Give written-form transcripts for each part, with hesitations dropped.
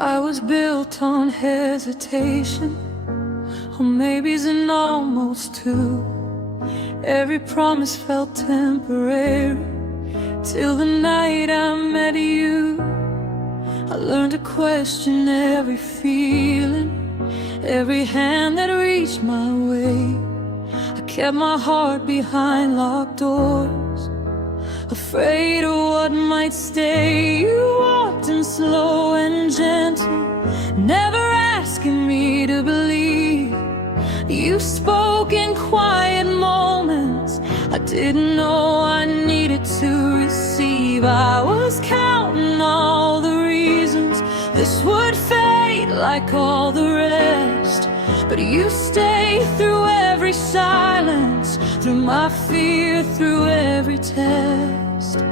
I was built on hesitation, or maybe's an almost two. Every promise felt temporary, till the night I met you. I learned to question every feeling, every hand that reached my way. I kept my heart behind locked doors, afraid of what might stay. You walked in slow and gentle, never asking me to believe. You spoke in quiet moments I didn't know I needed to receive. I was counting all the reasons this would fade like all the rest, but you stayed through every silence, through my fear, through every test.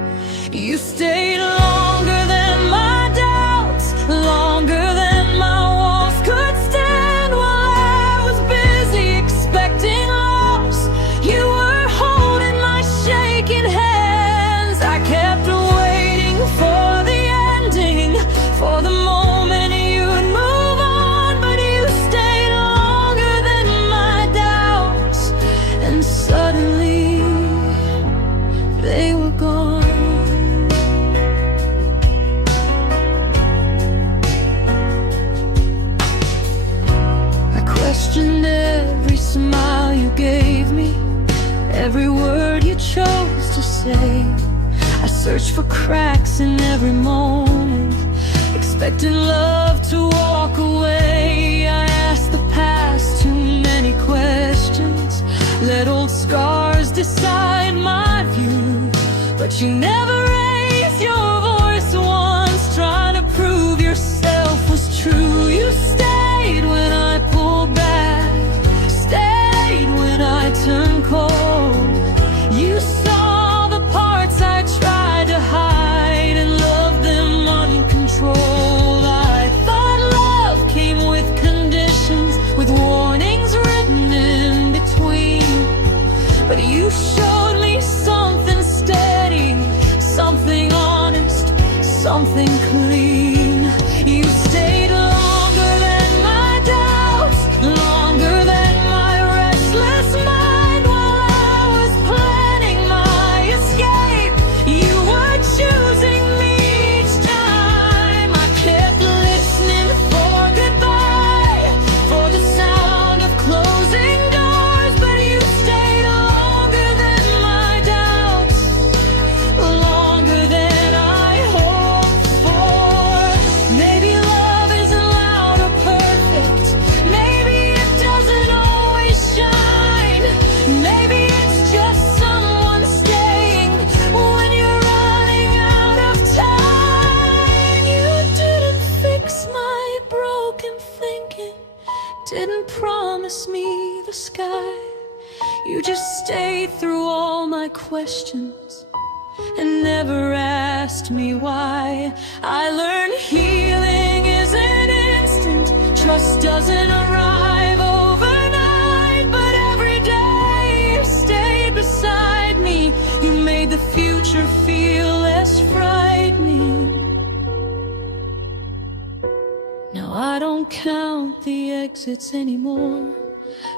You stayed longer than my doubts, longer than my walls could stand. While I was busy expecting loss, you were holding my shaking hands. I kept waiting for the ending, for the moment you'd move on, but you stayed longer than my doubts, and suddenly they were gone. Questioned every smile you gave me, every word you chose to say. I searched for cracks in every moment, expecting love to walk away. I asked the past too many questions, let old scars decide my view, but you never raised your voice once, trying to prove yourself was true. You stayed when I pulled back, stayed when I turned cold. You saw the parts I tried to hide and loved them uncontrolled. I thought love came with conditions, with warnings written in between, but you showed me something steady, something honest, something clean. You stayed longer than my doubts, longer than my restless mind. While I was planning my escape, you were choosing me each time. I kept listening for goodbye, for the sound of closing doors, but you stayed longer than my doubts, longer than I hoped for. Maybe love isn't loud or perfect, maybe it doesn't always shine, maybe it's just someone staying when you're running out of time. You didn't fix my broken thinking, didn't promise me the sky. You just stayed through all my questions and never asked me why. I learned healing isn't instant, trust doesn't arrive overnight, but every day you stayed beside me, you made the future feel less frightening. Now I don't count the exits anymore,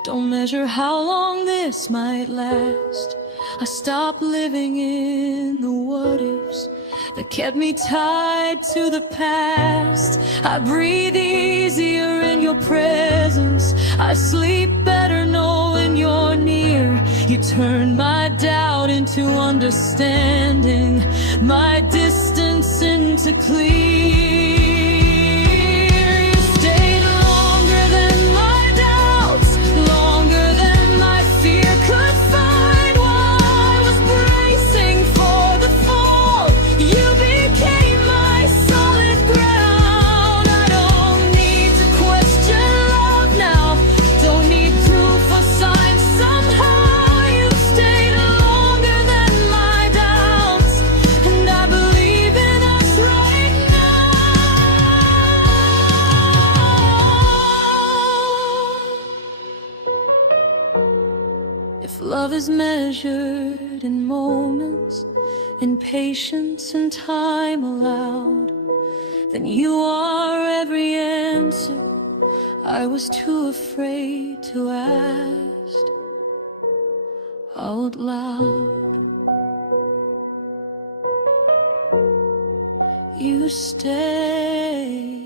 don't measure how long this might last. I stopped living in the what-ifs that kept me tied to the past. I breathe easier in your presence, I sleep better knowing you're near. You turned my doubt into understanding, my distance into clear. You stayed longer than my doubts, longer than my fear could find. While I was bracing for the fall, you became my solid ground. I don't need to question love now, don't need proof or signs. Somehow you stayed longer than my doubts, and I believe in us right now. If love is measured in moments, in patience and time allowed, then you are every answer I was too afraid to ask out loud. You stay.